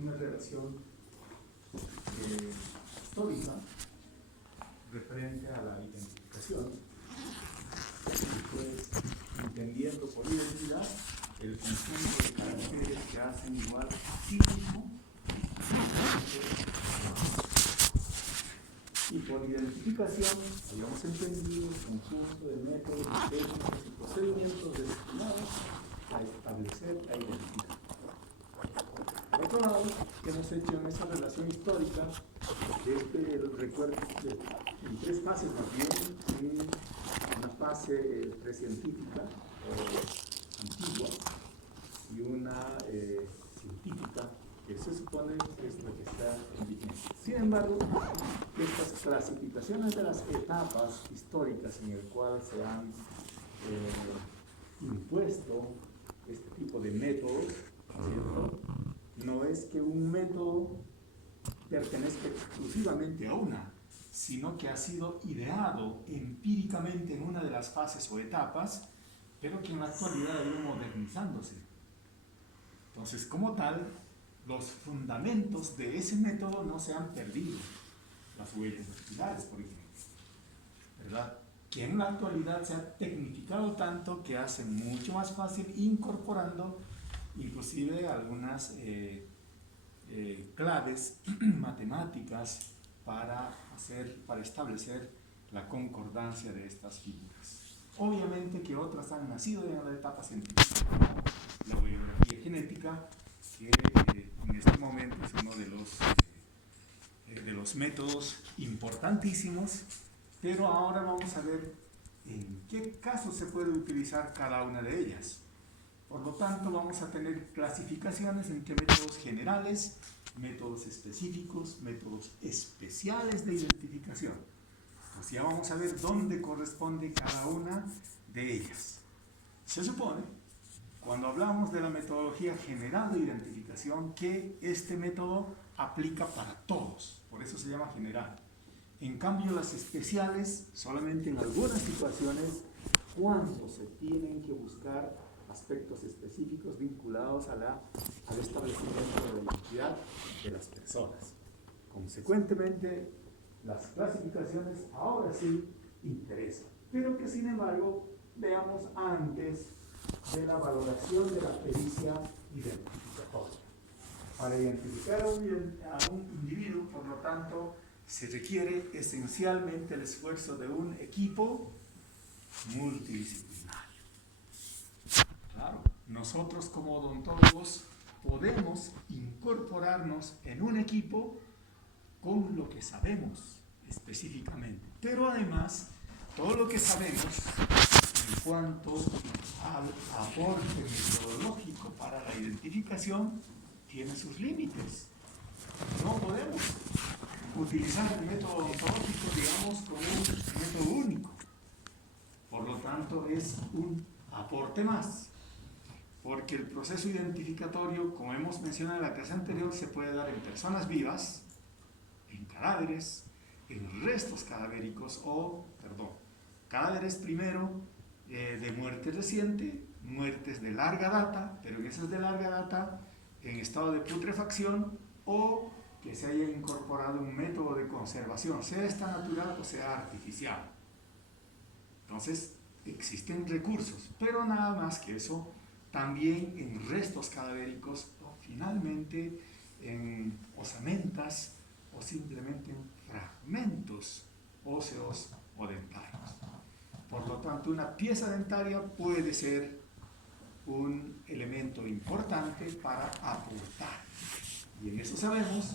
una relación histórica referente a la identificación, pues entendiendo por identidad el conjunto de caracteres que hacen igual a sí mismo, y por identificación habíamos entendido el conjunto de métodos, técnicas y procedimientos destinados a establecer la identidad. Por otro lado, ¿qué hemos hecho en esta relación histórica? Recuerdo en tres fases más bien, una fase precientífica o antigua y una científica que se supone que es lo que está en vigencia. Sin embargo, estas clasificaciones de las etapas históricas en el cual se han impuesto este tipo de métodos, ¿cierto? No es que un método pertenezca exclusivamente a una, sino que ha sido ideado empíricamente en una de las fases o etapas, pero que en la actualidad ha ido modernizándose. Entonces, como tal, los fundamentos de ese método no se han perdido. Las huellas dactilares, por ejemplo, ¿verdad? Que en la actualidad se ha tecnificado tanto que hace mucho más fácil incorporando inclusive algunas claves matemáticas para establecer la concordancia de estas figuras. Obviamente que otras han nacido en la etapa científica. La biografía genética, que en este momento es uno de los métodos importantísimos, pero ahora vamos a ver en qué casos se puede utilizar cada una de ellas. Por lo tanto, vamos a tener clasificaciones entre métodos generales, métodos específicos, métodos especiales de identificación. Pues ya vamos a ver dónde corresponde cada una de ellas. Se supone, cuando hablamos de la metodología general de identificación, que este método aplica para todos, por eso se llama general. En cambio, las especiales, solamente en algunas situaciones, cuando se tienen que buscar aspectos específicos vinculados al establecimiento de la identidad de las personas. Consecuentemente, las clasificaciones ahora sí interesan, pero que sin embargo veamos antes de la valoración de la pericia identificatoria. Para identificar a un individuo, por lo tanto, se requiere esencialmente el esfuerzo de un equipo multidisciplinario. Claro, nosotros como odontólogos podemos incorporarnos en un equipo con lo que sabemos específicamente, pero además todo lo que sabemos en cuanto al aporte metodológico para la identificación tiene sus límites. No podemos utilizar el método odontológico, digamos, como un método único. Por lo tanto, es un aporte más. Porque el proceso identificatorio, como hemos mencionado en la clase anterior, se puede dar en personas vivas, en cadáveres, en restos cadavéricos cadáveres primero de muerte reciente, muertes de larga data, pero en esas de larga data en estado de putrefacción o que se haya incorporado un método de conservación, sea esta natural o sea artificial. Entonces, existen recursos, pero nada más que eso. También en restos cadavéricos o finalmente en osamentas o simplemente en fragmentos óseos o dentarios. Por lo tanto, una pieza dentaria puede ser un elemento importante para aportar. Y en eso sabemos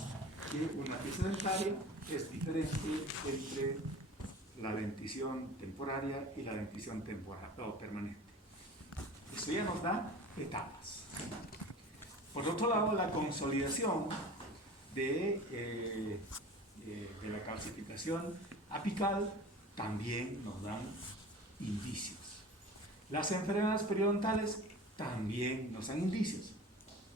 que una pieza dentaria es diferente entre la dentición temporaria y la dentición temporal o permanente. Eso ya nos da etapas. Por otro lado, la consolidación de la calcificación apical también nos dan indicios. Las enfermedades periodontales también nos dan indicios,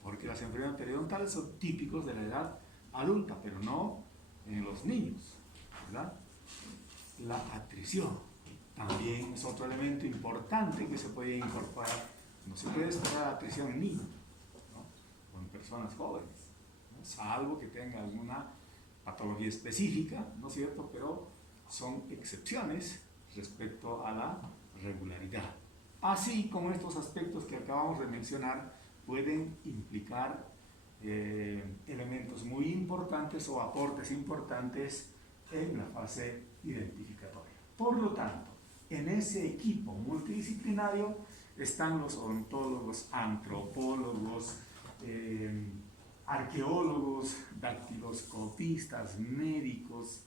porque las enfermedades periodontales son típicos de la edad adulta, pero no en los niños, ¿verdad? La atrición también es otro elemento importante que se puede incorporar. No se puede esperar atrición en niños, ¿no? O en personas jóvenes, salvo que tenga alguna patología específica, ¿no es cierto? Pero son excepciones respecto a la regularidad. Así como estos aspectos que acabamos de mencionar pueden implicar elementos muy importantes o aportes importantes en la fase identificatoria. Por lo tanto, en ese equipo multidisciplinario están los odontólogos, antropólogos, arqueólogos, dactiloscopistas, médicos,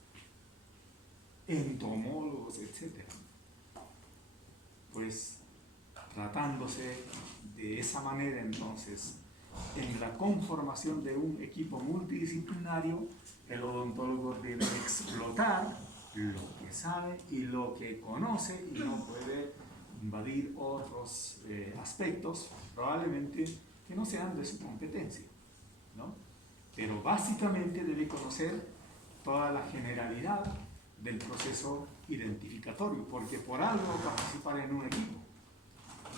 entomólogos, etc. Pues tratándose de esa manera, entonces, en la conformación de un equipo multidisciplinario, el odontólogo debe explotar lo que sabe y lo que conoce y no puede invadir otros aspectos, probablemente que no sean de su competencia, ¿no? Pero básicamente debe conocer toda la generalidad del proceso identificatorio, porque por algo participar en un equipo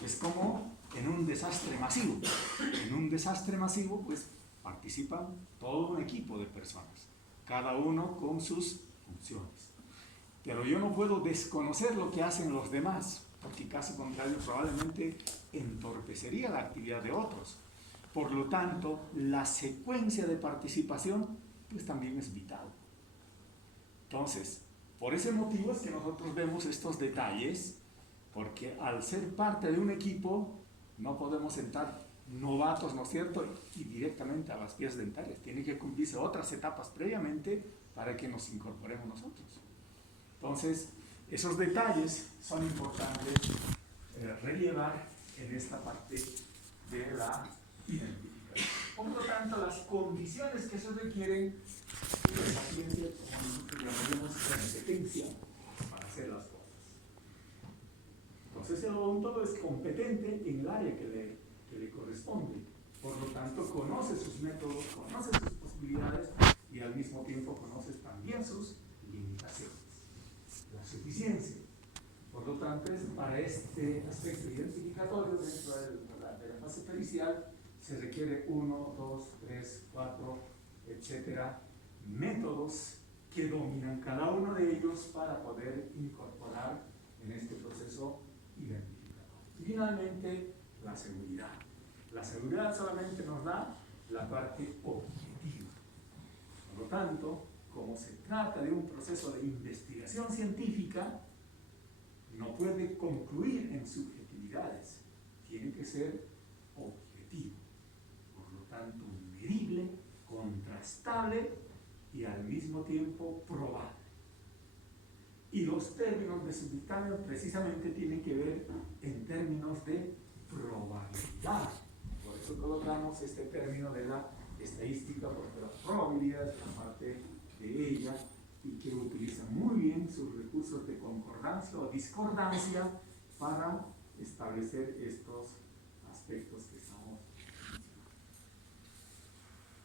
es como en un desastre masivo. En un desastre masivo, pues participan todo un equipo de personas, cada uno con sus funciones. Pero yo no puedo desconocer lo que hacen los demás, porque caso contrario probablemente entorpecería la actividad de otros. Por lo tanto, la secuencia de participación pues también es vital. Entonces, por ese motivo es que nosotros vemos estos detalles, porque al ser parte de un equipo no podemos entrar novatos, ¿no es cierto?, y directamente a las piezas dentales. Tienen que cumplirse otras etapas previamente para que nos incorporemos nosotros. Entonces, esos detalles son importantes rellevar en esta parte de la identificación. Por lo tanto, las condiciones que se requieren de la ciencia, como llamamos competencia para hacer las cosas. Entonces, el odontólogo es competente en el área que le corresponde. Por lo tanto, conoce sus métodos, conoce sus posibilidades y al mismo tiempo conoce también sus limitaciones. La suficiencia. Por lo tanto, para este aspecto identificatorio dentro de la fase pericial se requiere 1, 2, 3, 4, etcétera, métodos que dominan cada uno de ellos para poder incorporar en este proceso identificatorio. Y finalmente, la seguridad. La seguridad solamente nos da la parte objetiva. Por lo tanto, como se trata de un proceso de investigación científica, no puede concluir en subjetividades, tiene que ser objetivo, por lo tanto medible, contrastable y al mismo tiempo probable. Y los términos de su dictamen precisamente tienen que ver en términos de probabilidad. Por eso colocamos este término de la estadística, porque la probabilidad es una parte de ella y que utiliza muy bien sus recursos de concordancia o discordancia para establecer estos aspectos que estamos viendo.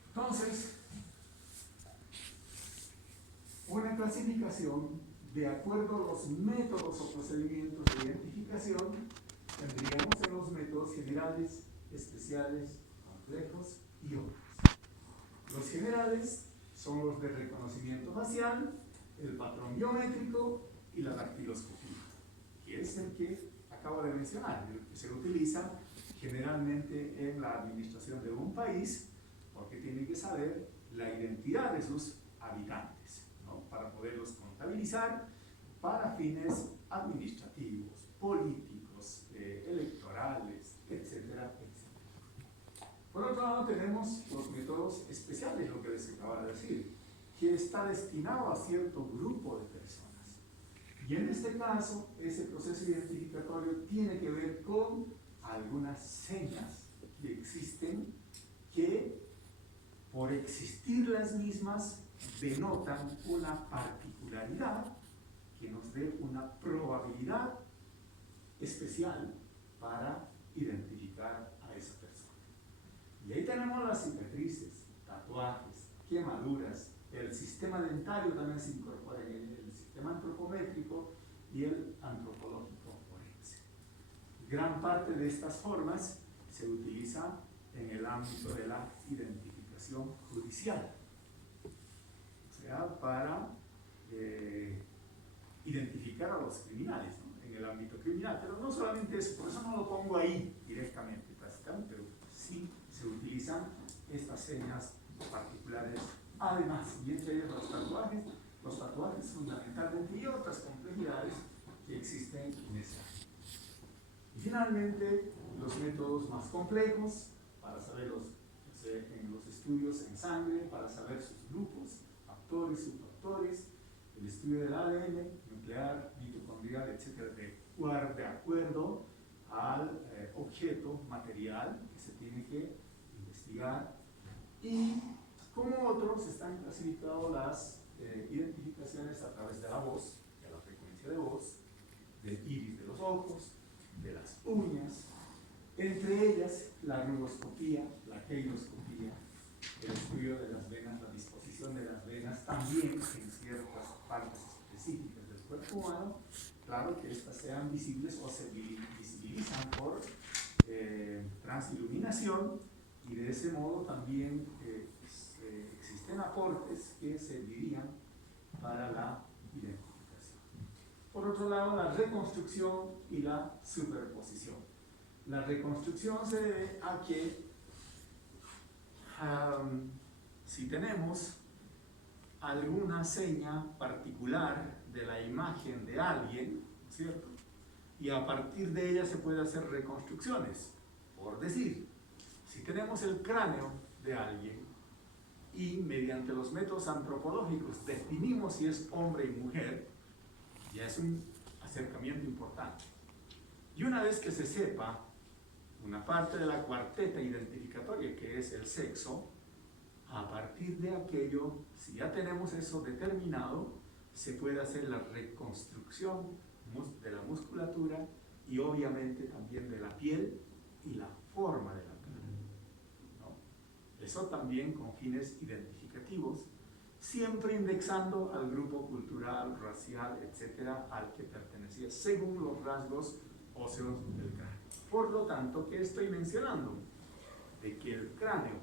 Entonces, una clasificación de acuerdo a los métodos o procedimientos de identificación, tendríamos en los métodos generales, especiales, complejos y otros. Los generales son los de reconocimiento facial, el patrón biométrico y la dactiloscopía, que es el que acabo de mencionar, el que se utiliza generalmente en la administración de un país, porque tiene que saber la identidad de sus habitantes, ¿no?, para poderlos contabilizar para fines administrativos, políticos, electorales, etcétera, etcétera. Por otro lado, tenemos los métodos especiales, lo que les acabo de decir, que está destinado a cierto grupo de personas. Y en este caso, ese proceso identificatorio tiene que ver con algunas señas que existen que, por existir las mismas, denotan una particularidad que nos dé una probabilidad especial para identificar a esa persona. Y ahí tenemos las cicatrices, tatuajes, quemaduras, el sistema dentario también se incorpora en el sistema antropométrico y el antropológico forense. Gran parte de estas formas se utiliza en el ámbito de la identificación acción judicial, o sea, para identificar a los criminales, ¿no? En el ámbito criminal. Pero no solamente eso, por eso no lo pongo ahí directamente, pero sí se utilizan estas señas particulares, además, y entre ellos los tatuajes fundamentalmente, y otras complejidades que existen en ese ámbito. Y finalmente, los métodos más complejos para saber en los estudios en sangre, para saber sus grupos, factores, subfactores, el estudio del ADN, nuclear, mitocondrial, etc., de acuerdo al objeto material que se tiene que investigar. Y como otros, están clasificadas las identificaciones a través de la voz, de la frecuencia de voz, del iris de los ojos, de las uñas, entre ellas la rugoscopía, la keiloscopía, el estudio de las venas, la disposición de las venas también en ciertas partes específicas del cuerpo humano. Claro que estas sean visibles o se visibilizan por transiluminación, y de ese modo también existen aportes que servirían para la identificación. Por otro lado, la reconstrucción y la superposición. La reconstrucción se debe a que si tenemos alguna seña particular de la imagen de alguien, ¿cierto? Y a partir de ella se puede hacer reconstrucciones. Por decir, si tenemos el cráneo de alguien y mediante los métodos antropológicos definimos si es hombre y mujer, ya es un acercamiento importante. Y una vez que se sepa una parte de la cuarteta identificatoria, que es el sexo, a partir de aquello, si ya tenemos eso determinado, se puede hacer la reconstrucción de la musculatura y obviamente también de la piel y la forma de la cara, ¿no? Eso también con fines identificativos, siempre indexando al grupo cultural, racial, etcétera, al que pertenecía, según los rasgos óseos del cráneo. Por lo tanto, ¿qué estoy mencionando? De que el cráneo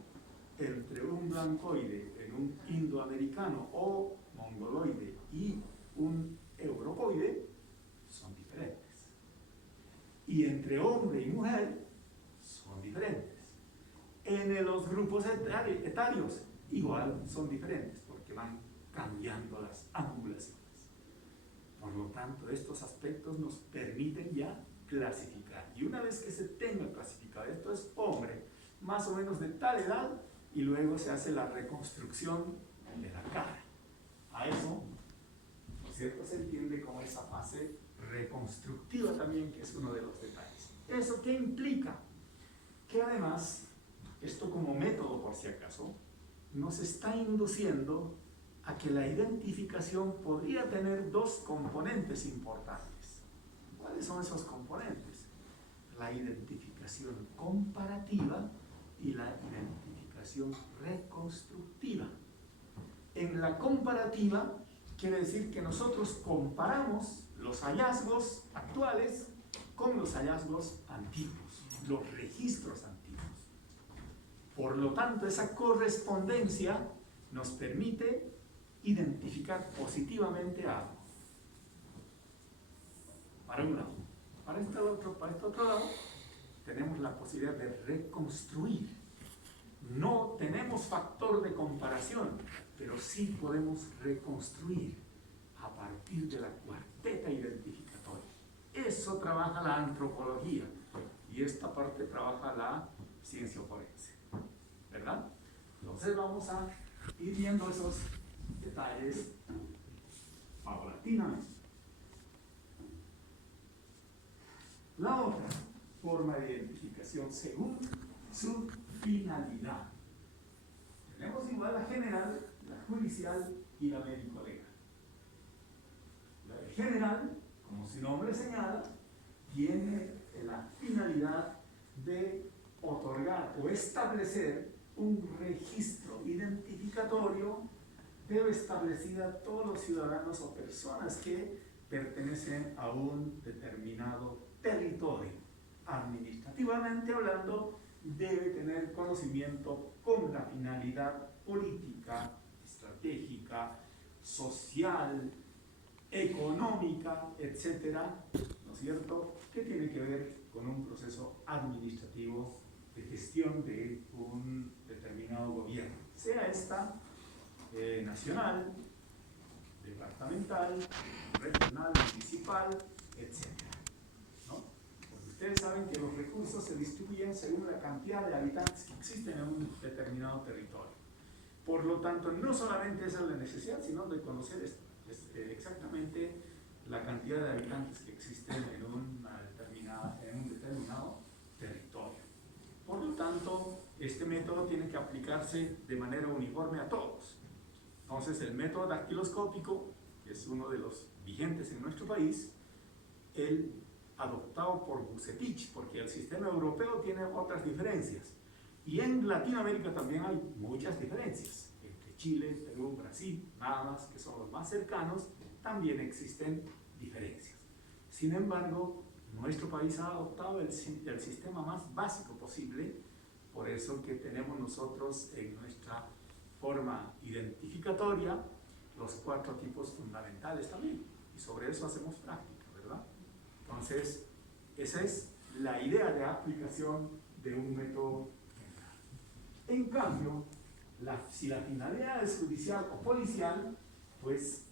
entre un blancoide en un indoamericano o mongoloide y un europoide son diferentes. Y entre hombre y mujer son diferentes. En los grupos etarios igual son diferentes porque van cambiando las angulaciones. Por lo tanto, estos aspectos nos permiten ya clasificar. Y una vez que se tenga clasificado, esto es hombre, más o menos de tal edad, y luego se hace la reconstrucción de la cara. A eso, ¿no es cierto?, se entiende como esa fase reconstructiva también, que es uno de los detalles. ¿Eso qué implica? Que además, esto como método por si acaso, nos está induciendo a que la identificación podría tener dos componentes importantes. ¿Cuáles son esos componentes? La identificación comparativa y la identificación reconstructiva. En la comparativa quiere decir que nosotros comparamos los hallazgos actuales con los hallazgos antiguos, los registros antiguos. Por lo tanto, esa correspondencia nos permite identificar positivamente algo. Para un lado. Para este otro lado, tenemos la posibilidad de reconstruir. No tenemos factor de comparación, pero sí podemos reconstruir a partir de la cuarteta identificatoria. Eso trabaja la antropología y esta parte trabaja la ciencia forense, ¿verdad? Entonces vamos a ir viendo esos detalles paulatinamente. La otra forma de identificación según su finalidad. Tenemos igual la general, la judicial y la médico-legal. La general, como su nombre señala, tiene la finalidad de otorgar o establecer un registro identificatorio, pero establecido a todos los ciudadanos o personas que pertenecen a un determinado territorio, administrativamente hablando debe tener conocimiento con la finalidad política, estratégica, social, económica, etcétera, ¿no es cierto?, que tiene que ver con un proceso administrativo de gestión de un determinado gobierno, sea esta nacional, departamental, regional, municipal, etcétera, ¿no? Porque ustedes saben que los recursos se distribuyen según la cantidad de habitantes que existen en un determinado territorio. Por lo tanto, no solamente esa es la necesidad, sino de conocer exactamente la cantidad de habitantes que existen en un determinado territorio. Por lo tanto, este método tiene que aplicarse de manera uniforme a todos. Entonces, el método dactiloscópico, que es uno de los vigentes en nuestro país, el adoptado por Vucetich, porque el sistema europeo tiene otras diferencias. Y en Latinoamérica también hay muchas diferencias. Entre Chile, Perú, Brasil, nada más, que son los más cercanos, también existen diferencias. Sin embargo, nuestro país ha adoptado el sistema más básico posible, por eso que tenemos nosotros en nuestra forma identificatoria los 4 tipos fundamentales también, y sobre eso hacemos práctica, ¿verdad? Entonces, esa es la idea de aplicación de un método general. En cambio, si la finalidad es judicial o policial, pues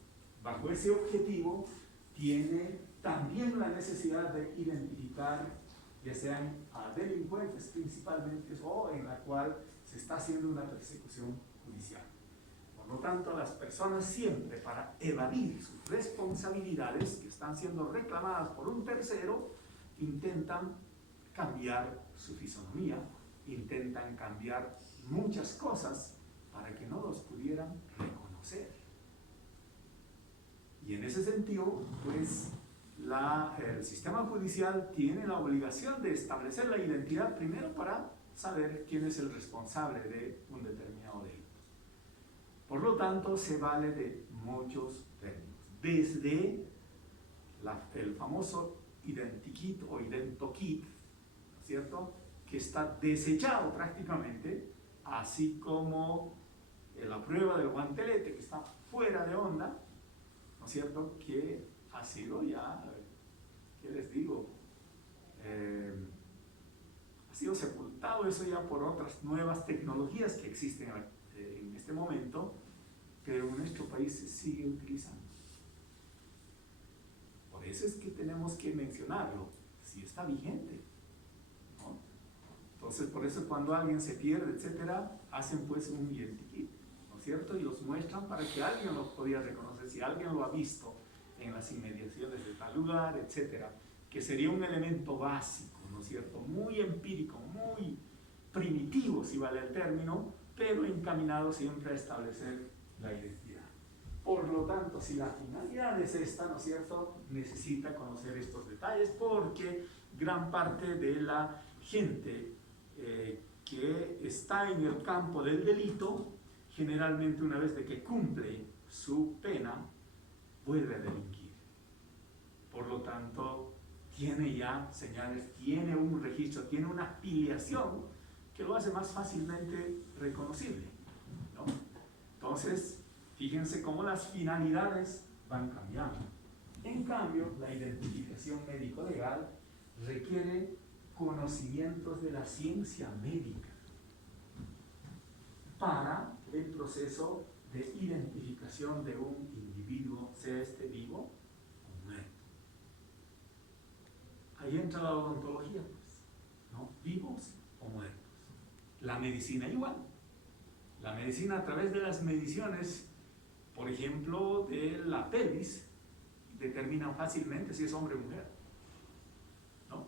bajo ese objetivo tiene también la necesidad de identificar, ya sean a delincuentes principalmente, o en la cual se está haciendo una persecución judicial. Por lo tanto, las personas siempre, para evadir sus responsabilidades que están siendo reclamadas por un tercero, intentan cambiar su fisonomía, intentan cambiar muchas cosas para que no los pudieran reconocer. Y en ese sentido, pues, el sistema judicial tiene la obligación de establecer la identidad primero para saber quién es el responsable de un determinado delito. Por lo tanto, se vale de muchos términos, desde el famoso identikit o identokit, ¿no es cierto?, que está desechado prácticamente, así como la prueba del guantelete, que está fuera de onda, ¿no es cierto?, que ha sido ya, ¿qué les digo?, ha sido sepultado eso ya por otras nuevas tecnologías que existen en este momento, pero en nuestro país se sigue utilizando. Por eso es que tenemos que mencionarlo, si está vigente, ¿no? Entonces, por eso cuando alguien se pierde, etcétera, hacen pues un identikit, ¿no es cierto?, y los muestran para que alguien los podía reconocer, si alguien lo ha visto en las inmediaciones de tal lugar, etcétera, que sería un elemento básico, ¿no es cierto?, muy empírico, muy primitivo, si vale el término, pero encaminado siempre a establecer la identidad. Por lo tanto, si la finalidad es esta, ¿no es cierto?, necesita conocer estos detalles, porque gran parte de la gente que está en el campo del delito, generalmente una vez de que cumple su pena, vuelve a delinquir. Por lo tanto, tiene ya señales, tiene un registro, tiene una afiliación que lo hace más fácilmente reconocible, ¿no? Entonces, fíjense cómo las finalidades van cambiando. En cambio, la identificación médico-legal requiere conocimientos de la ciencia médica para el proceso de identificación de un individuo, sea este vivo o muerto. Ahí entra la odontología, pues, ¿no? Vivos o muertos. La medicina igual. La medicina, a través de las mediciones, por ejemplo, de la pelvis, determina fácilmente si es hombre o mujer, ¿no?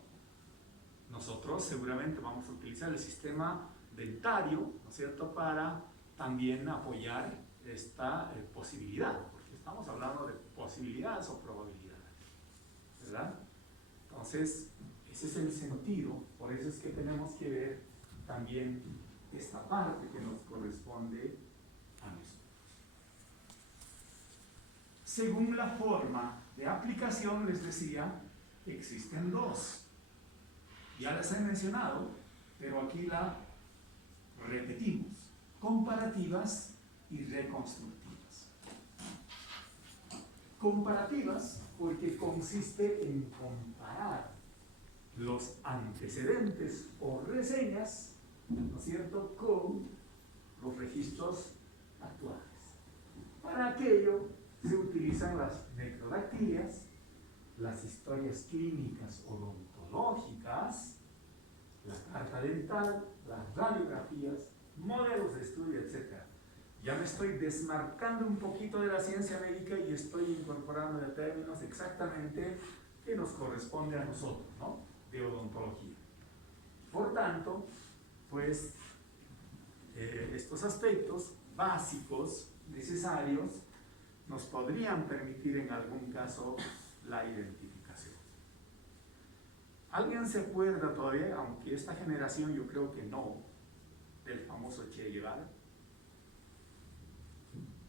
Nosotros seguramente vamos a utilizar el sistema dentario, ¿no es cierto?, para también apoyar esta posibilidad, porque estamos hablando de posibilidades o probabilidades, ¿verdad? Entonces, ese es el sentido, por eso es que tenemos que ver también esta parte que nos corresponde a nosotros. Según la forma de aplicación, les decía, existen 2. Ya les he mencionado pero aquí la repetimos: comparativas y reconstructivas. Comparativas porque consiste en comparar los antecedentes o reseñas, ¿no es cierto?, con los registros actuales. Para aquello se utilizan las necrodactilías, las historias clínicas odontológicas, la carta dental, las radiografías, modelos de estudio, etc. Ya me estoy desmarcando un poquito de la ciencia médica y estoy incorporando de términos exactamente que nos corresponde a nosotros, ¿no?, de odontología. Por tanto, pues, estos aspectos básicos, necesarios, nos podrían permitir en algún caso la identificación. ¿Alguien se acuerda todavía, aunque esta generación yo creo que no, del famoso Che Guevara?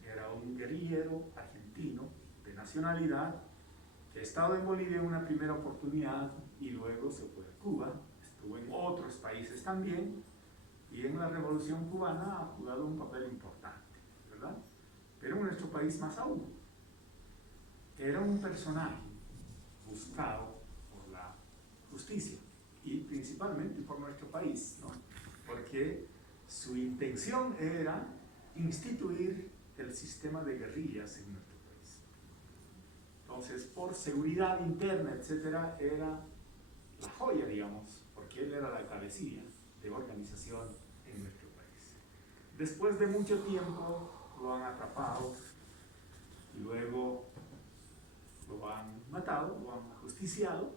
Era un guerrillero argentino de nacionalidad que ha estado en Bolivia en una primera oportunidad y luego se fue a Cuba, estuvo en otros países también, y en la Revolución Cubana ha jugado un papel importante, ¿verdad? Pero en nuestro país más aún. Era un personaje buscado por la justicia y principalmente por nuestro país, ¿no?, porque su intención era instituir el sistema de guerrillas en nuestro país. Entonces, por seguridad interna, etcétera, era la joya, digamos, porque él era la cabecilla de organización en nuestro país. Después de mucho tiempo lo han atrapado y luego lo han matado, lo han ajusticiado.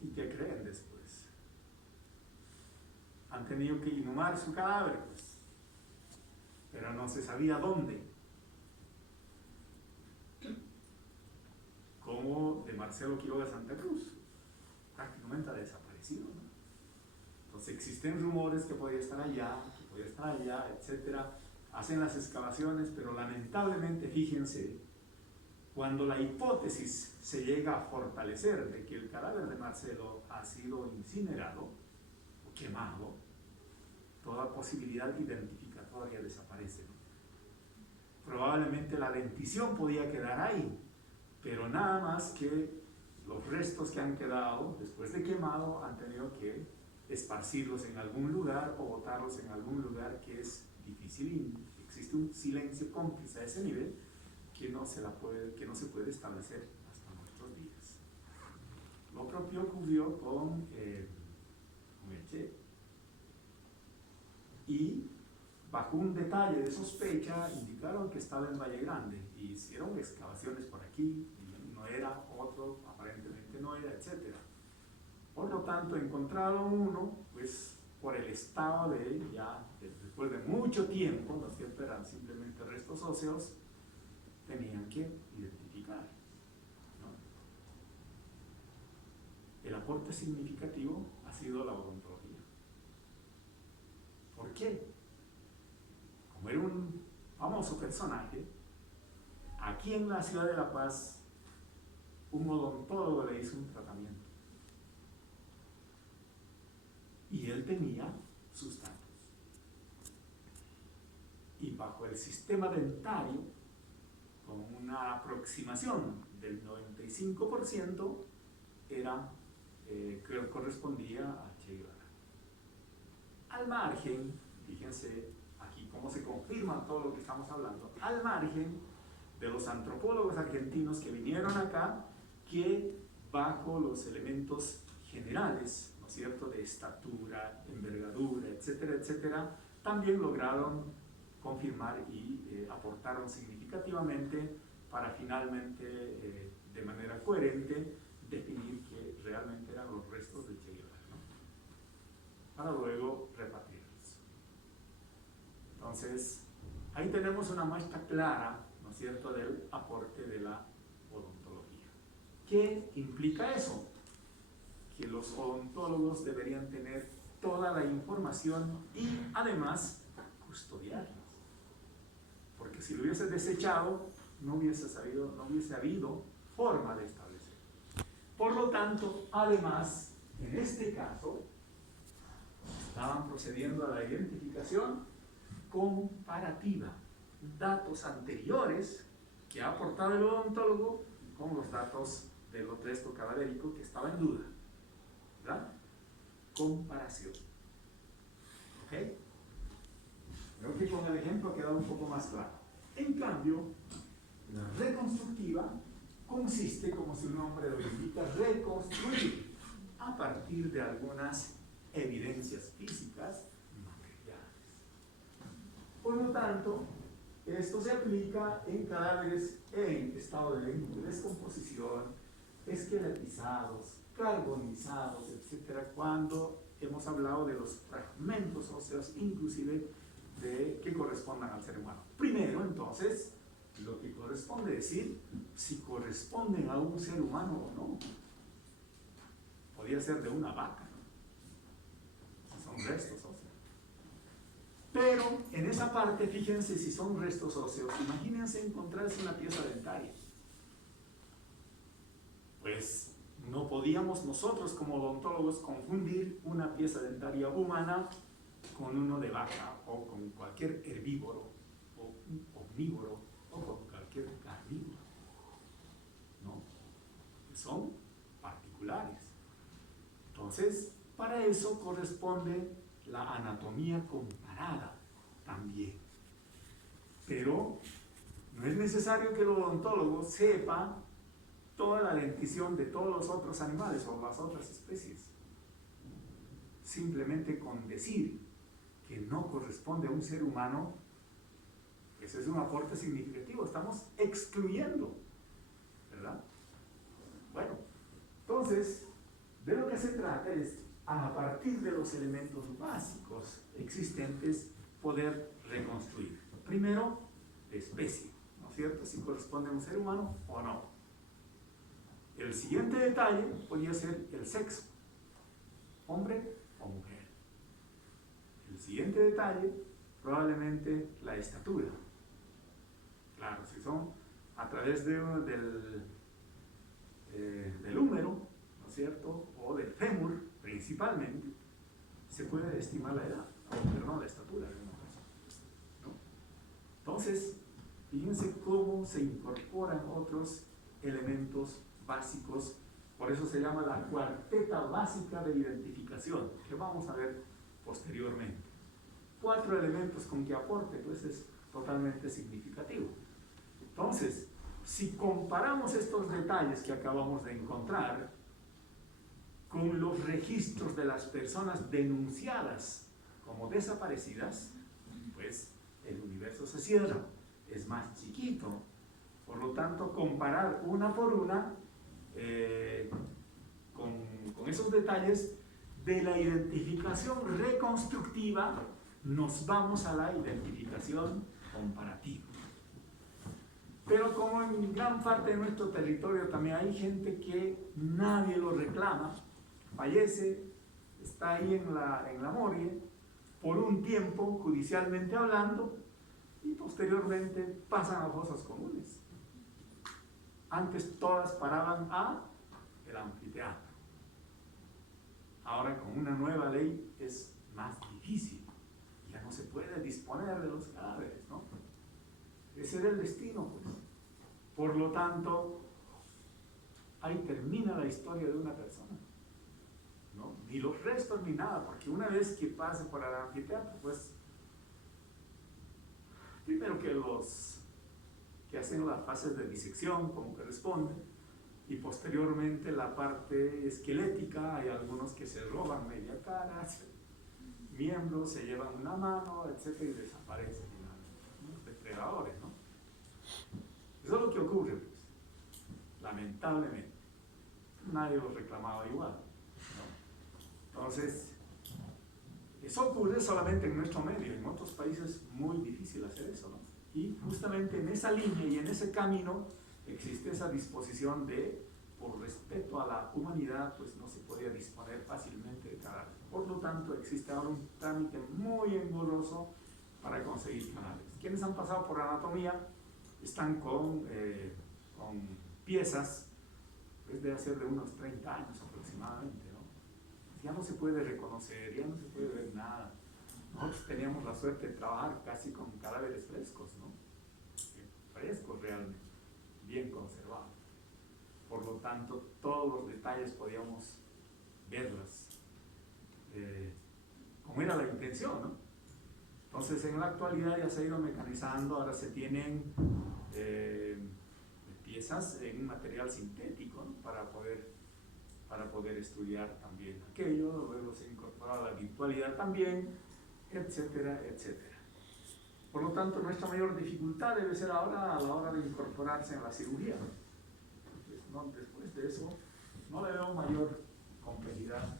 ¿Y qué creen después? Han tenido que inhumar su cadáver, pues, pero no se sabía dónde. Como de Marcelo Quiroga Santa Cruz, prácticamente ha desaparecido, ¿no? Entonces existen rumores que podía estar allá, etc. Hacen las excavaciones, pero lamentablemente, fíjense, cuando la hipótesis se llega a fortalecer de que el cadáver de Marcelo ha sido incinerado o quemado, toda posibilidad identificatoria desaparece, ¿no? Probablemente la dentición podía quedar ahí, pero nada más que los restos que han quedado después de quemado han tenido que esparcirlos en algún lugar o botarlos en algún lugar que es difícil y existe un silencio cómplice a ese nivel que no se puede establecer hasta nuestros días. Lo propio ocurrió con el Che. Y bajo un detalle de sospecha indicaron que estaba en Valle Grande y hicieron excavaciones por aquí y no era otro, aparentemente no era, etc. Por lo tanto, encontraron uno, pues por el estado de él, ya después de mucho tiempo, ¿no es cierto?, eran simplemente restos óseos, tenían que identificar, ¿no? El aporte significativo ha sido la odontología. ¿Por qué? Como era un famoso personaje, aquí en la ciudad de La Paz, un odontólogo le hizo un tratamiento. Y él tenía sus datos. Y bajo el sistema dentario, con una aproximación del 95%, correspondía a Che Guevara. Al margen, fíjense aquí cómo se confirma todo lo que estamos hablando, al margen de los antropólogos argentinos que vinieron acá, que bajo los elementos generales, ¿no es cierto?, de estatura, envergadura, etcétera, etcétera, también lograron confirmar y aportaron significativamente para finalmente, de manera coherente, definir que realmente eran los restos de Che Guevara, ¿no?, para luego repatriarlos. Entonces, ahí tenemos una muestra clara, ¿no es cierto?, del aporte de la odontología. ¿Qué implica eso? Que los odontólogos deberían tener toda la información y además custodiarla. Porque si lo hubiese desechado, no hubiese habido forma de establecer. Por lo tanto, además, en este caso, estaban procediendo a la identificación comparativa. Datos anteriores que ha aportado el odontólogo con los datos del resto cadavérico que estaba en duda. ¿Verdad? Comparación. ¿Ok? Creo que con el ejemplo ha quedado un poco más claro. En cambio, la reconstructiva consiste, como su nombre lo indica, reconstruir a partir de algunas evidencias físicas materiales. Por lo tanto, esto se aplica en cadáveres en estado de descomposición, esqueletizados, carbonizados, etc., cuando hemos hablado de los fragmentos óseos, inclusive que correspondan al ser humano. Primero, entonces, lo que corresponde decir si corresponden a un ser humano o no. Podría ser de una vaca, ¿no? Son restos óseos. Pero en esa parte, fíjense si son restos óseos. Imagínense encontrarse una pieza dentaria. Pues no podíamos nosotros como odontólogos confundir una pieza dentaria humana con uno de vaca o con cualquier herbívoro o omnívoro o con cualquier carnívoro. ¿No? Son particulares. Entonces, para eso corresponde la anatomía comparada también. Pero no es necesario que el odontólogo sepa toda la dentición de todos los otros animales o las otras especies. Simplemente con decir que no corresponde a un ser humano, ese es un aporte significativo. Estamos excluyendo, ¿verdad? Bueno, entonces, de lo que se trata es, a partir de los elementos básicos existentes, poder reconstruir. Primero, especie, ¿no es cierto? Si corresponde a un ser humano o no. El siguiente detalle podría ser el sexo, hombre o mujer. El siguiente detalle, probablemente la estatura. Claro, si son a través del húmero, ¿no es cierto? O del fémur, principalmente, se puede estimar la edad, perdón, la estatura, ¿no? Entonces, fíjense cómo se incorporan otros elementos básicos, por eso se llama la cuarteta básica de identificación, que vamos a ver posteriormente. 4 elementos con que aporte, pues es totalmente significativo. Entonces, si comparamos estos detalles que acabamos de encontrar con los registros de las personas denunciadas como desaparecidas, pues el universo se cierra, es más chiquito. Por lo tanto, comparar una por una con esos detalles de la identificación reconstructiva, nos vamos a la identificación comparativa. Pero como en gran parte de nuestro territorio también hay gente que nadie lo reclama, fallece, está ahí en la morgue, por un tiempo, judicialmente hablando, y posteriormente pasan a fosas comunes. Antes todas paraban a el anfiteatro. Ahora con una nueva ley es más difícil. Ya no se puede disponer de los cadáveres, ¿no? Ese era el destino, pues. Por lo tanto, ahí termina la historia de una persona, ¿no? Ni los restos ni nada, porque una vez que pase por el anfiteatro, pues, primero que los que hacen las fases de disección como corresponde, y posteriormente la parte esquelética, hay algunos que se roban media cara, miembros, se llevan una mano, etc., y desaparecen, los depredadores, ¿no? Eso es lo que ocurre, pues, lamentablemente. Nadie lo reclamaba igual, ¿no? Entonces, eso ocurre solamente en nuestro medio, en otros países es muy difícil hacer eso, ¿no? Y justamente en esa línea y en ese camino existe esa disposición de, por respeto a la humanidad, pues no se podía disponer fácilmente de cadáveres. Por lo tanto, existe ahora un trámite muy engorroso para conseguir cadáveres. Quienes han pasado por anatomía están con piezas, es de hacer de unos 30 años aproximadamente, ¿no? ya no se puede reconocer, ya no se puede ver nada. Nosotros teníamos la suerte de trabajar casi con cadáveres frescos, ¿no? Frescos realmente, bien conservados. Por lo tanto, todos los detalles podíamos verlos, como era la intención, ¿no? Entonces, en la actualidad ya se ha ido mecanizando, ahora se tienen piezas en material sintético, ¿no? para poder estudiar también aquello, luego se incorpora la virtualidad también, etcétera, etcétera. Por lo tanto, nuestra mayor dificultad debe ser ahora a la hora de incorporarse en la cirugía. Entonces, no, después de eso, no le veo mayor complejidad.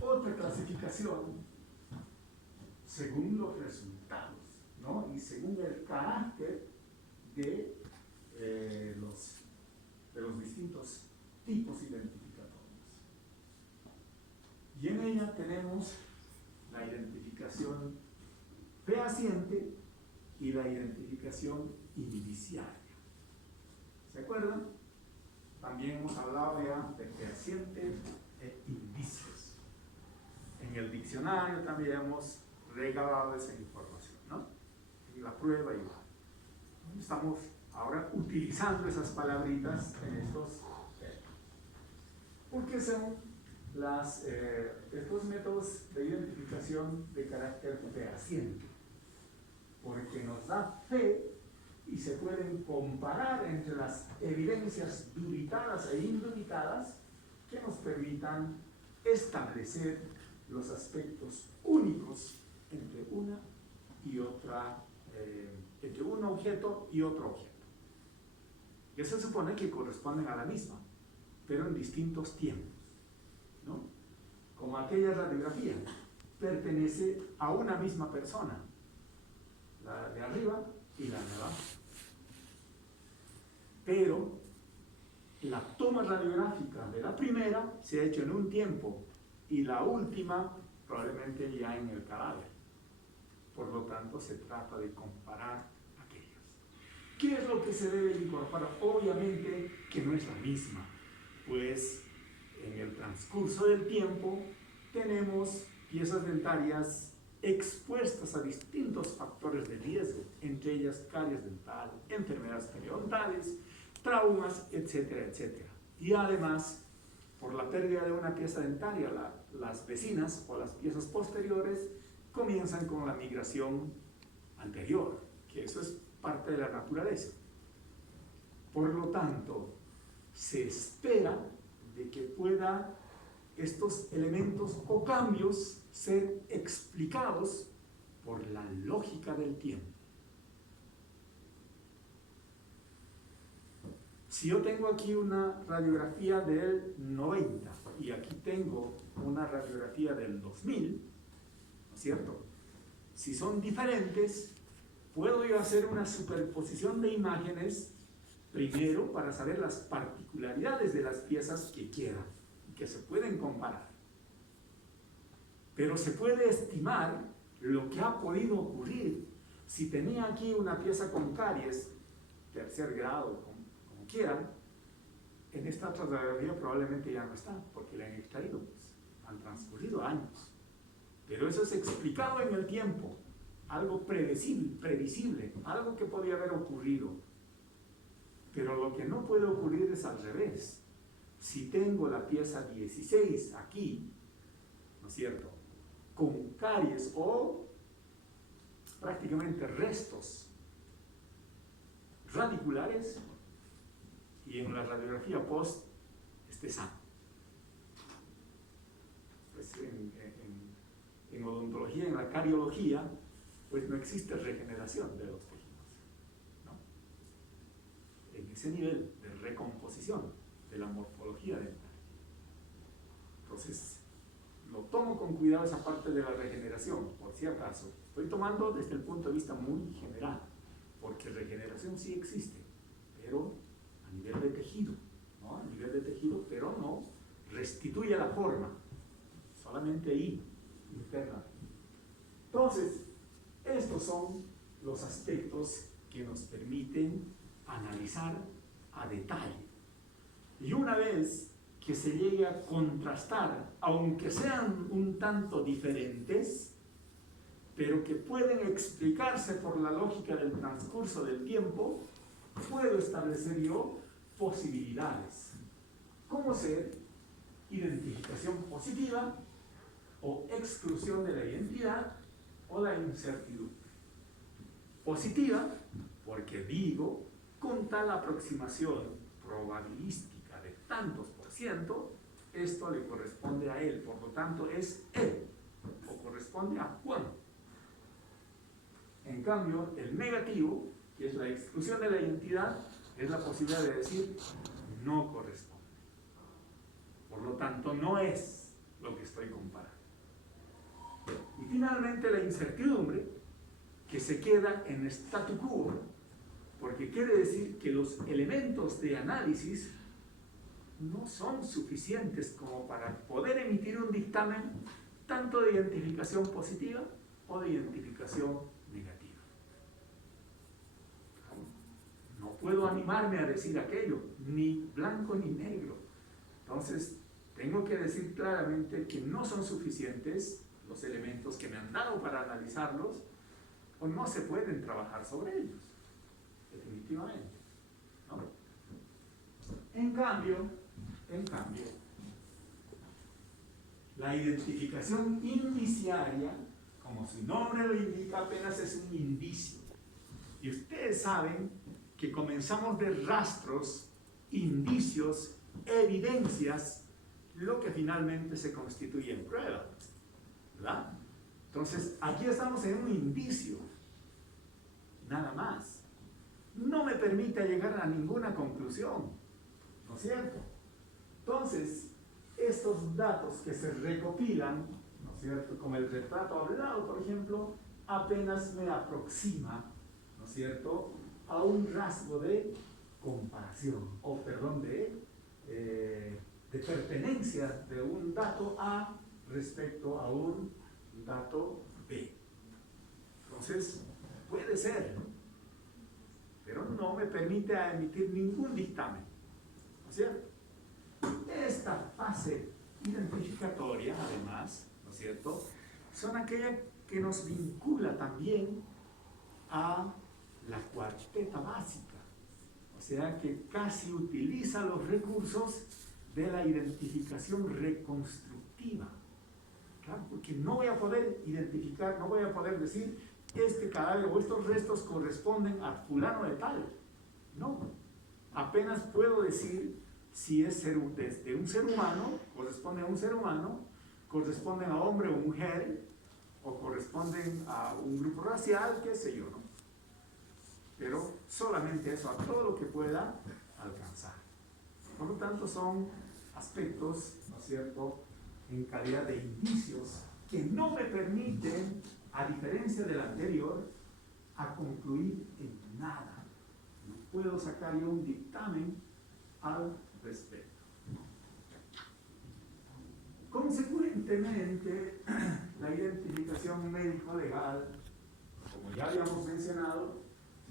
Otra clasificación, según los resultados, ¿no? Y según el carácter de los distintos tipos identificatorios. Y en ella tenemos la identificación fehaciente y la identificación indiciaria. ¿Se acuerdan? También hemos hablado ya de fehaciente e indicios. En el diccionario también hemos recabado esa información, ¿no? En la prueba igual. Estamos ahora utilizando esas palabritas en estos porque son estos métodos de identificación de carácter fehaciente, porque nos da fe y se pueden comparar entre las evidencias dubitadas e indubitadas que nos permitan establecer los aspectos únicos entre una y otra, entre un objeto y otro objeto. Que se supone que corresponden a la misma, pero en distintos tiempos, ¿no? Como aquella radiografía, pertenece a una misma persona, la de arriba y la de abajo. Pero la toma radiográfica de la primera se ha hecho en un tiempo y la última probablemente ya en el cadáver. Por lo tanto, se trata de comparar aquellas. ¿Qué es lo que se debe incorporar? Obviamente que no es la misma, pues en el transcurso del tiempo tenemos piezas dentarias expuestas a distintos factores de riesgo, entre ellas caries dental, enfermedades periodontales, traumas, etcétera, etcétera. Y además, por la pérdida de una pieza dentaria, las vecinas o las piezas posteriores comienzan con la migración anterior, que eso es parte de la naturaleza. Por lo tanto, se espera de que pueda estos elementos o cambios ser explicados por la lógica del tiempo. Si yo tengo aquí una radiografía del 90 y aquí tengo una radiografía del 2000, ¿no es cierto? Si son diferentes, puedo yo hacer una superposición de imágenes primero para saber las particularidades de las piezas que quiera y que se pueden comparar. Pero se puede estimar lo que ha podido ocurrir. Si tenía aquí una pieza con caries, tercer grado, como quieran, en esta otra radiografía probablemente ya no está, porque la han extraído, pues, han transcurrido años. Pero eso es explicado en el tiempo, algo previsible, algo que podía haber ocurrido. Pero lo que no puede ocurrir es al revés. Si tengo la pieza 16 aquí, ¿no es cierto?, con caries o prácticamente restos radiculares, y en la radiografía post esté sano. Pues en odontología, en la cariología, pues no existe regeneración de los tejidos, ¿no? En ese nivel de recomposición de la morfología dental. Entonces, lo tomo con cuidado esa parte de la regeneración, por si acaso. Estoy tomando desde el punto de vista muy general, porque regeneración sí existe, pero a nivel de tejido, ¿no? A nivel de tejido, pero no restituye la forma, solamente ahí, internamente. Entonces, estos son los aspectos que nos permiten analizar a detalle. Y una vez que se llegue a contrastar, aunque sean un tanto diferentes, pero que pueden explicarse por la lógica del transcurso del tiempo, puedo establecer yo posibilidades. ¿Cómo ser identificación positiva o exclusión de la identidad o la incertidumbre? Positiva, porque digo, con tal aproximación probabilística de tantos por ciento, esto le corresponde a él, por lo tanto es él, o corresponde a Juan. En cambio, el negativo, que es la exclusión de la identidad, es la posibilidad de decir no corresponde. Por lo tanto, no es lo que estoy comparando. Y finalmente la incertidumbre, que se queda en statu quo, porque quiere decir que los elementos de análisis no son suficientes como para poder emitir un dictamen tanto de identificación positiva o de identificación negativa. No puedo animarme a decir aquello, ni blanco ni negro. Entonces, tengo que decir claramente que no son suficientes los elementos que me han dado para analizarlos, o no se pueden trabajar sobre ellos, definitivamente, ¿no? En cambio, la identificación indiciaria, como su nombre lo indica, apenas es un indicio. Y ustedes saben que comenzamos de rastros, indicios, evidencias, lo que finalmente se constituye en prueba, ¿verdad? Entonces, aquí estamos en un indicio, nada más. No me permite llegar a ninguna conclusión, ¿no es cierto? Entonces, estos datos que se recopilan, ¿no es cierto?, como el retrato hablado, por ejemplo, apenas me aproxima, ¿no es cierto?, a un rasgo de comparación, o perdón, de pertenencia de un dato A respecto a un dato B. Entonces, puede ser, pero no me permite emitir ningún dictamen, ¿no es cierto? Esta fase identificatoria, además, ¿no es cierto?, son aquellas que nos vincula también a la cuarteta básica, o sea que casi utiliza los recursos de la identificación reconstructiva. Claro, porque no voy a poder identificar, no voy a poder decir este cadáver o estos restos corresponden a fulano de tal. No, apenas puedo decir si es de un ser humano, corresponde a un ser humano, corresponden a hombre o mujer, o corresponden a un grupo racial, qué sé yo, ¿no? Pero solamente eso, a todo lo que pueda alcanzar. Por lo tanto, son aspectos, ¿no es cierto?, en calidad de indicios que no me permiten, a diferencia del anterior, a concluir en nada. No puedo sacar yo un dictamen al respecto. Consecuentemente, la identificación médico-legal, como ya habíamos mencionado,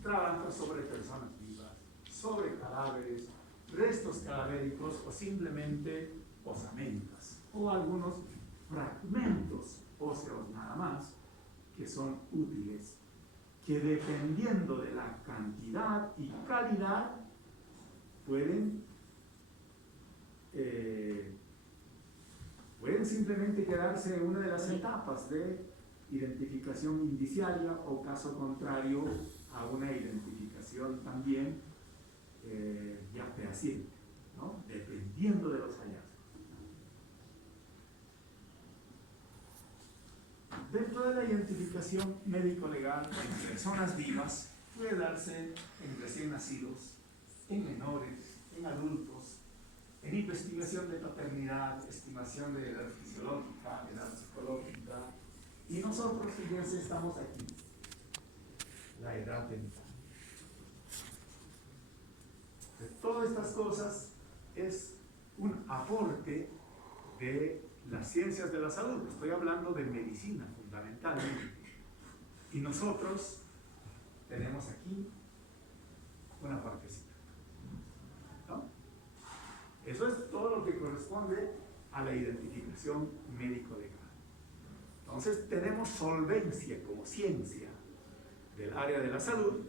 trabaja sobre personas vivas, sobre cadáveres, restos cadavéricos o simplemente osamentas, o algunos fragmentos óseos nada más, que son útiles, que dependiendo de la cantidad y calidad pueden simplemente quedarse en una de las etapas de identificación indiciaria o, caso contrario, a una identificación también ya fehaciente, ¿no?, dependiendo de los hallazgos. Dentro de la identificación médico-legal en personas vivas puede darse en recién nacidos, en menores, en adultos, en investigación de paternidad, estimación de edad fisiológica, edad psicológica, y nosotros, fíjense, estamos aquí, la edad dental. De todas estas cosas es un aporte de las ciencias de la salud. Estoy hablando de medicina fundamentalmente. Y nosotros tenemos aquí una partecita, ¿no? Eso es todo lo que corresponde a la identificación médico-legal. Entonces tenemos solvencia como ciencia del área de la salud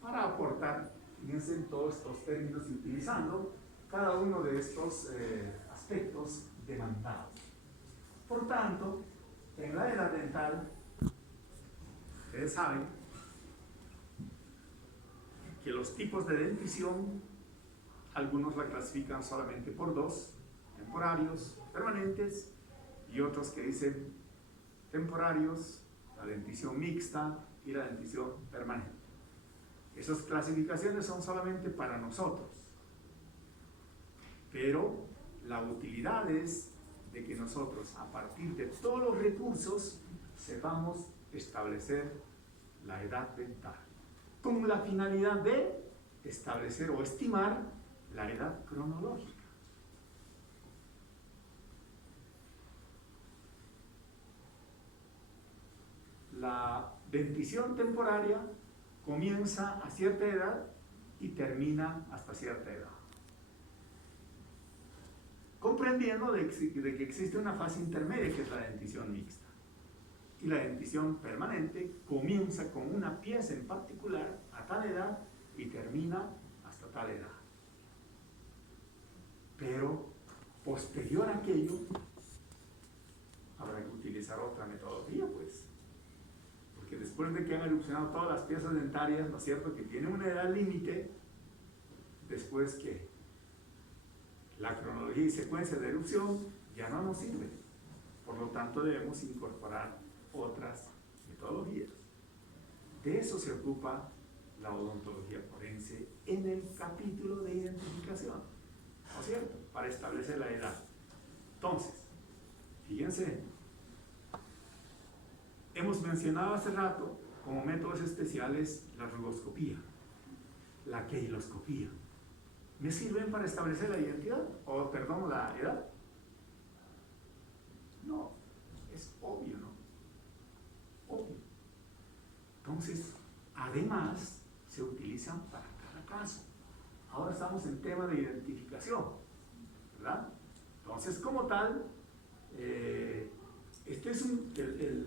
para aportar, fíjense, en todos estos términos y utilizando cada uno de estos aspectos demandados. Por tanto, en la era dental, ustedes saben que los tipos de dentición, algunos la clasifican solamente por dos, temporarios, permanentes, y otros que dicen temporarios, la dentición mixta y la dentición permanente. Esas clasificaciones son solamente para nosotros, pero la utilidad es de que nosotros, a partir de todos los recursos, sepamos establecer la edad dental, con la finalidad de establecer o estimar la edad cronológica. La dentición temporaria comienza a cierta edad y termina hasta cierta edad, comprendiendo de que existe una fase intermedia que es la dentición mixta. Y la dentición permanente comienza con una pieza en particular a tal edad y termina hasta tal edad. Pero posterior a aquello habrá que utilizar otra metodología, pues. Porque después de que han erupcionado todas las piezas dentarias, ¿no es cierto?, que tienen una edad límite, después que la cronología y secuencia de erupción ya no nos sirve. Por lo tanto, debemos incorporar otras metodologías. De eso se ocupa la odontología forense en el capítulo de identificación, ¿no es cierto?, para establecer la edad. Entonces, fíjense, hemos mencionado hace rato como métodos especiales la rugoscopía, la queiloscopía. ¿Me sirven para establecer la identidad? O, perdón, la edad. No, es obvio, ¿no? Obvio. Entonces, además, se utilizan para cada caso. Ahora estamos en tema de identificación, ¿verdad? Entonces, como tal, este es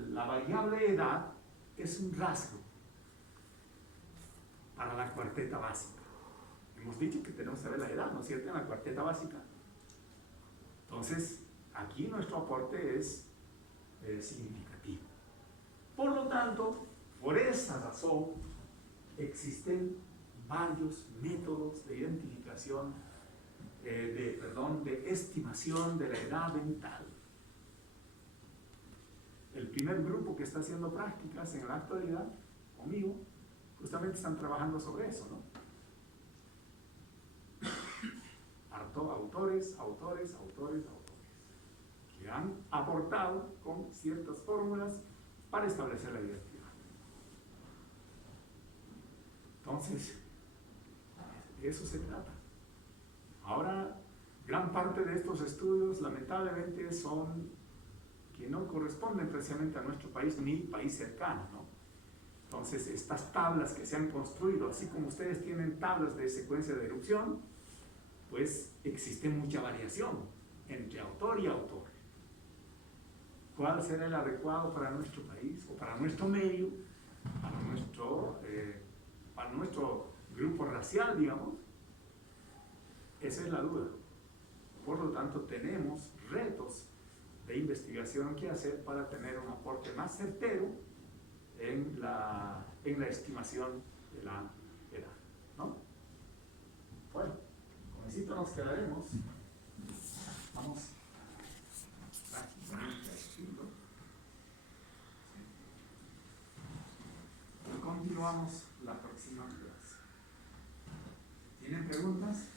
la variable edad es un rasgo para la cuarteta básica. Hemos dicho que tenemos que saber la edad, ¿no es cierto?, en la cuarteta básica. Entonces, aquí nuestro aporte es significativo. Por lo tanto, por esa razón, existen varios métodos de identificación, de estimación de la edad dental. El primer grupo que está haciendo prácticas en la actualidad, conmigo, justamente están trabajando sobre eso, ¿no? Autores, que han aportado con ciertas fórmulas para establecer la identidad. Entonces, de eso se trata. Ahora, gran parte de estos estudios, lamentablemente, son que no corresponden precisamente a nuestro país ni país cercano, ¿no? Entonces, estas tablas que se han construido, así como ustedes tienen tablas de secuencia de erupción, pues existe mucha variación entre autor y autor. ¿Cuál será el adecuado para nuestro país o para nuestro medio, para nuestro grupo racial, digamos? Esa es la duda. Por lo tanto, tenemos retos de investigación que hacer para tener un aporte más certero en la estimación de la edad, ¿no? Bueno, con esto nos quedaremos. Vamos prácticamente a escribirlo. Continuamos la próxima clase. ¿Tienen preguntas?